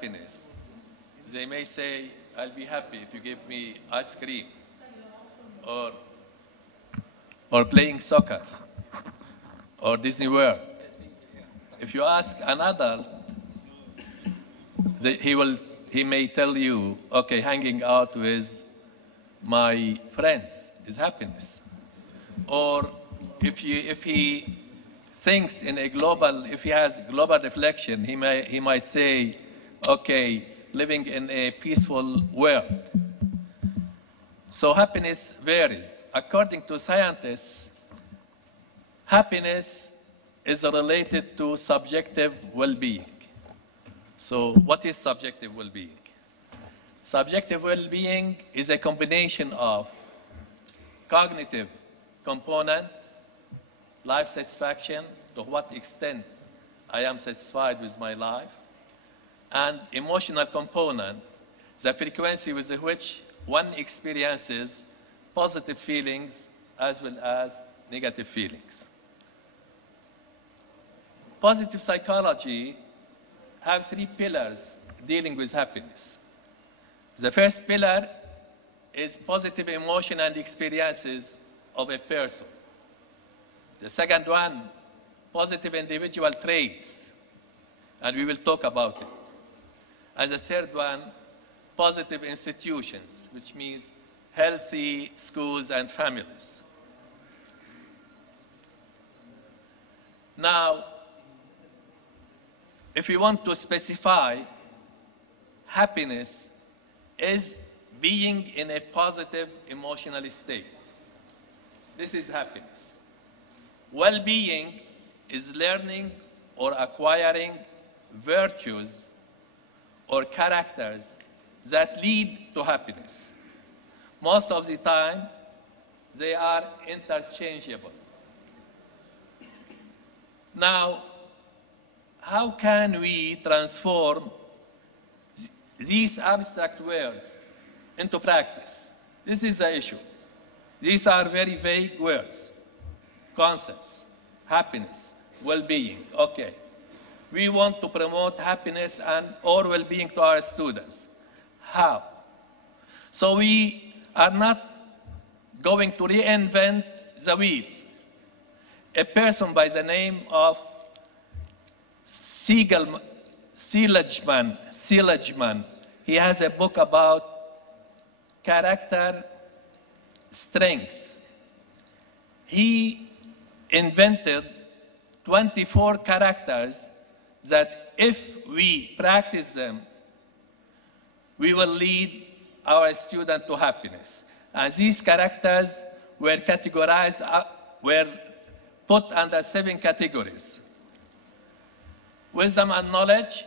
happiness. They may say, I'll be happy if you give me ice cream or, or playing soccer or Disney World. If you ask an adult, he may tell you, okay, hanging out with my friends is happiness. Or if he thinks in a global, if he has global reflection, he might say, okay, living in a peaceful world. So happiness varies. According to scientists, happiness is related to subjective well-being. So what is subjective well-being? Subjective well-being is a combination of cognitive component, life satisfaction, to what extent I am satisfied with my life, and emotional component, the frequency with which one experiences positive feelings as well as negative feelings. Positive psychology have three pillars dealing with happiness. The first pillar is positive emotion and experiences of a person. The second one, positive individual traits, and we will talk about it. And the third one, positive institutions, which means healthy schools and families. Now, if we want to specify, happiness is being in a positive emotional state. This is happiness. Well-being is learning or acquiring virtues or characters that lead to happiness. Most of the time, they are interchangeable. Now, how can we transform these abstract words into practice? This is the issue. These are very vague words, concepts, happiness, well-being, okay. We want to promote happiness and or well-being to our students. How? So we are not going to reinvent the wheel. A person by the name of Seligman, he has a book about character strength. He invented 24 characters that if we practice them, we will lead our student to happiness. And these characters were categorized, were put under 7 categories: wisdom and knowledge,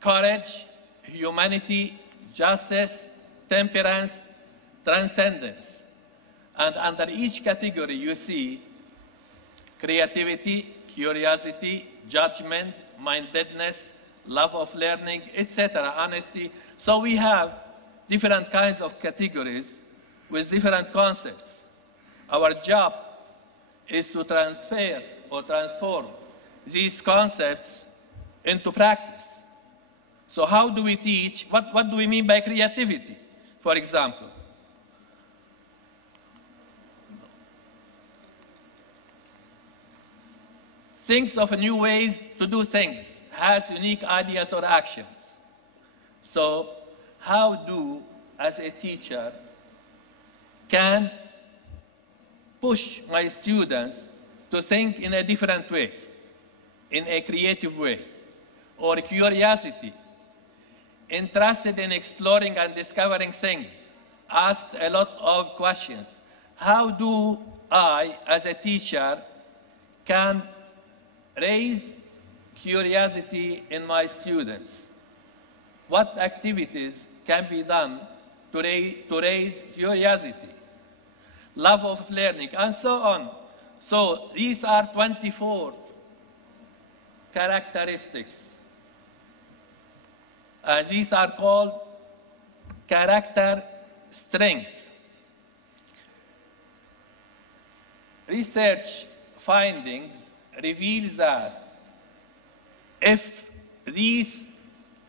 courage, humanity, justice, temperance, transcendence. And under each category you see creativity, curiosity, judgment, mindedness, love of learning, etc., honesty. So we have different kinds of categories with different concepts. Our job is to transfer or transform these concepts into practice. So how do we teach? What do we mean by creativity, for example? Thinks of new ways to do things, has unique ideas or actions. So how do, as a teacher, can push my students to think in a different way, in a creative way, or curiosity, interested in exploring and discovering things, asks a lot of questions. How do I, as a teacher, can raise curiosity in my students? What activities can be done to raise curiosity, love of learning, and so on? So these are 24 characteristics. These are called character strength. Research findings reveal that if these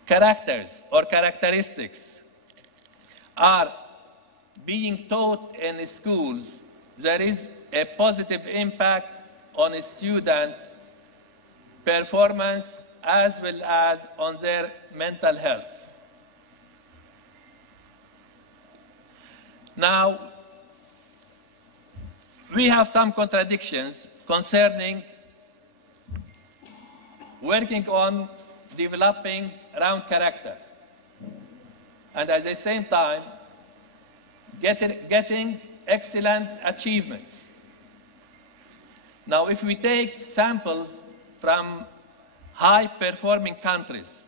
characters or characteristics are being taught in schools, there is a positive impact on student performance as well as on their mental health. Now, we have some contradictions concerning working on developing round character and at the same time getting excellent achievements. Now, if we take samples from high-performing countries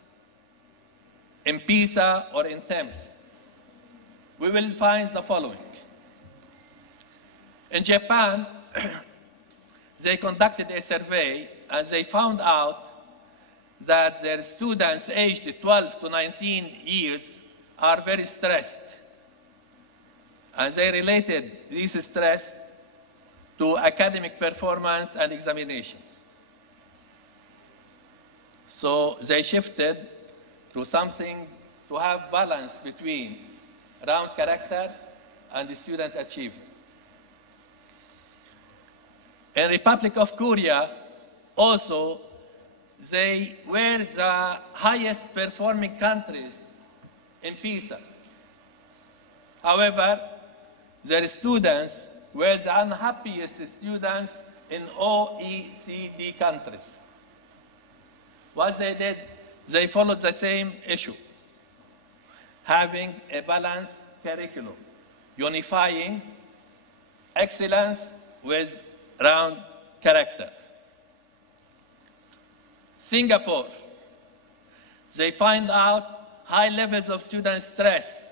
in PISA or in TEMS, we will find the following. In Japan, they conducted a survey and they found out that their students aged 12 to 19 years are very stressed. And they related this stress to academic performance and examinations. So they shifted to something to have balance between round character and the student achievement. In Republic of Korea, also, they were the highest performing countries in PISA. However, their students were the unhappiest students in OECD countries. What they did, they followed the same issue, having a balanced curriculum, unifying excellence with round character. Singapore, they find out high levels of student stress,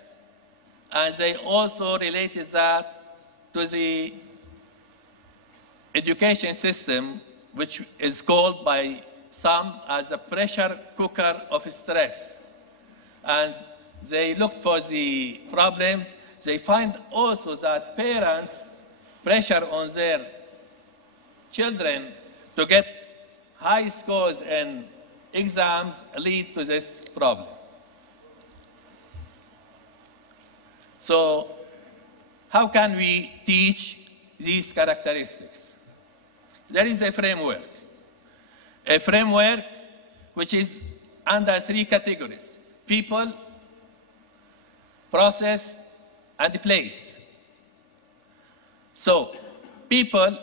and they also related that to the education system, which is called by some as a pressure cooker of stress. And they looked for the problems. They find also that parents' pressure on their children to get high scores in exams lead to this problem. So how can we teach these characteristics? There is a framework which is under three categories: people, process, and place. So people,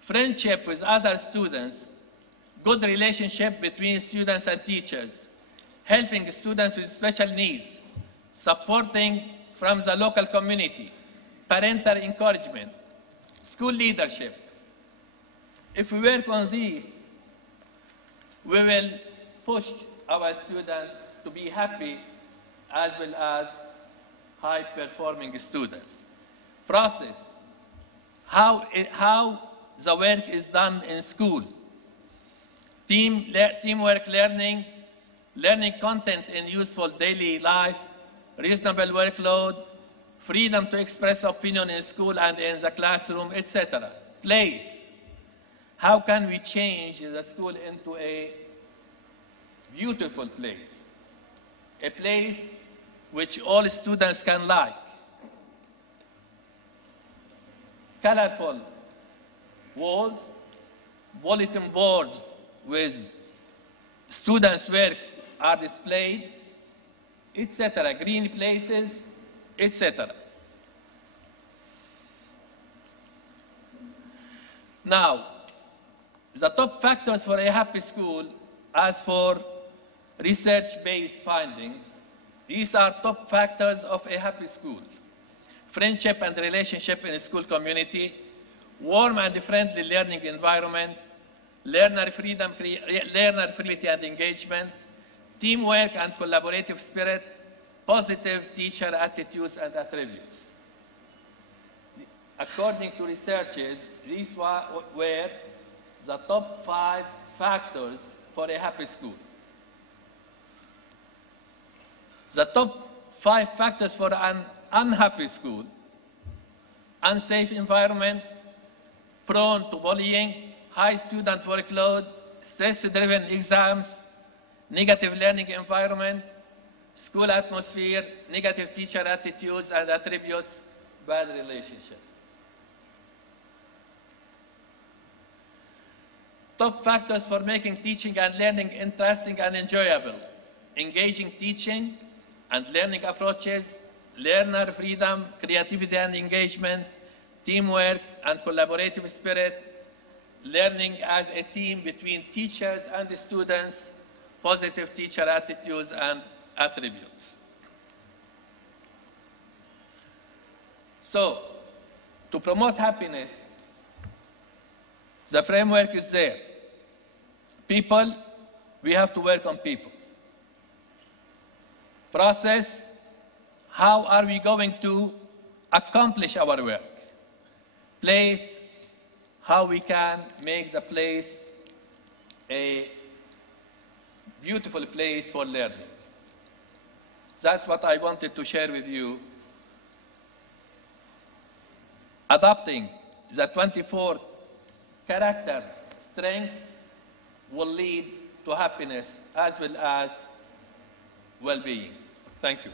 friendship with other students, good relationship between students and teachers, helping students with special needs, supporting from the local community, parental encouragement, school leadership. If we work on these, we will push our students to be happy as well as high-performing students. Process, how the work is done in school. Teamwork learning, learning content in useful daily life, reasonable workload, freedom to express opinion in school and in the classroom, etc. Place, how can we change the school into a beautiful place? A place which all students can like. Colorful walls, bulletin boards with students' work are displayed, etc. Green places, etc. Now, the top factors for a happy school, as for research-based findings, these are top factors of a happy school. Friendship and relationship in a school community, warm and friendly learning environment, learner freedom, learner freedom and engagement, teamwork and collaborative spirit, positive teacher attitudes and attributes. According to researchers, these were the top 5 factors for a happy school. The top 5 factors for an unhappy school: unsafe environment, prone to bullying, high student workload, stress-driven exams, negative learning environment, school atmosphere, negative teacher attitudes and attributes, bad relationship. Top factors for making teaching and learning interesting and enjoyable: engaging teaching and learning approaches, learner freedom, creativity and engagement, teamwork and collaborative spirit, learning as a team between teachers and the students, positive teacher attitudes and attributes. So, to promote happiness, the framework is there. People, we have to work on people. Process, how are we going to accomplish our work? Place, how we can make the place a beautiful place for learning. That's what I wanted to share with you. Adopting the 24 character strength will lead to happiness as well as well-being. Thank you.